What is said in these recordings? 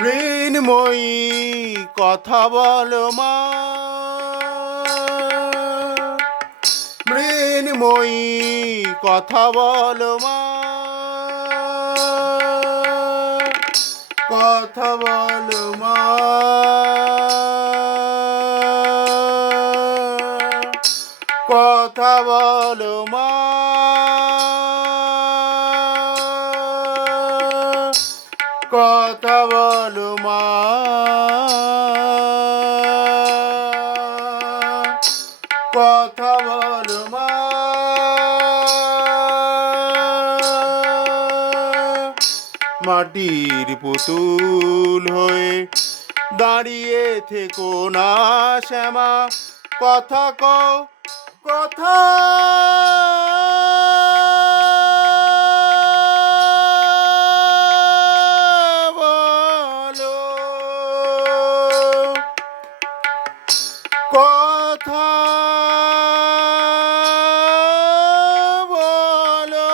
মৃন্ময়ী কথা বলো মা। মৃন্ময়ী কথা বলো মা। কথা বলো মা। কথা বলো মা। কথা বলো মা। কথা মা। মাটির পুতুল হয়ে দাঁড়িয়ে থেকো না শ্যামা। কথা কথা। কথা বলো।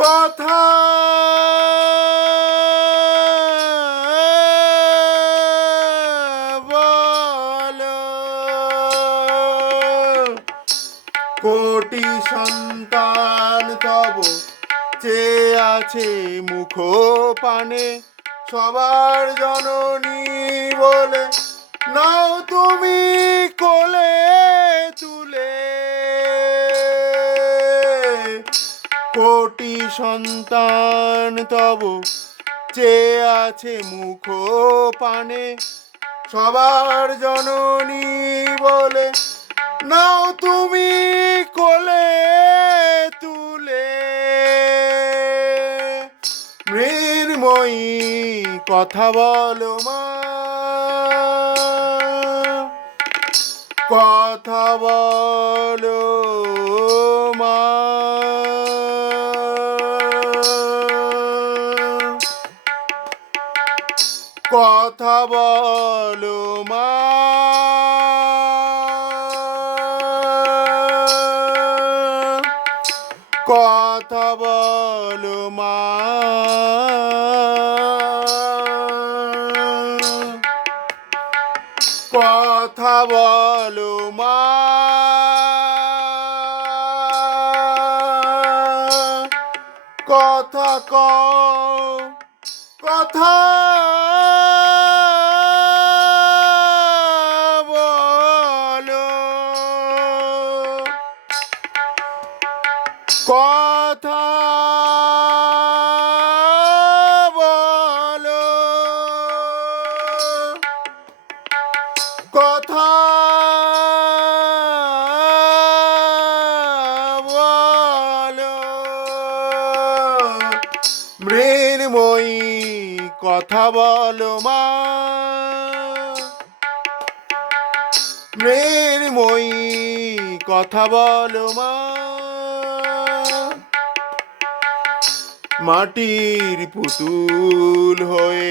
কথা বলো কোটি সন্তান তব চেয়ে আছে মুখ পানে। সবার জননী বলে, নাও তুমি কোলে তুলে। কোটি সন্তান তব চেয়ে আছে মুখ পানে। সবার জননী বলে, নাও তুমি কোলে মৃন্ময়ী কথা বলো মা। কথা বলো মা। কথা বলো মা। কথা বলো মা। কথা বলো কথা কও কথা কথা বলো। কথা বলো। মৃন্ময়ী কথা বলো মা। মৃন্ময়ী কথা বলো মা। মাটির পুতুল হয়ে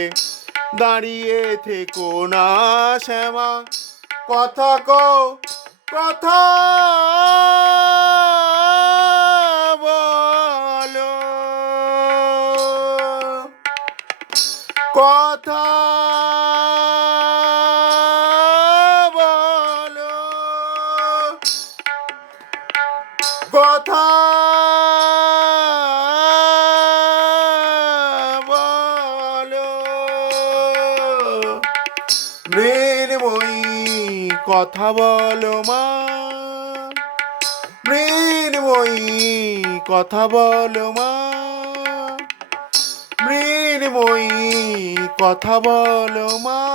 দাঁড়িয়ে থেকো না শ্যামা। কথা কো কথা কথা কথা বলো মা। মৃণময়ী কথা বলো মা। মৃণময়ী কথা বলো মা।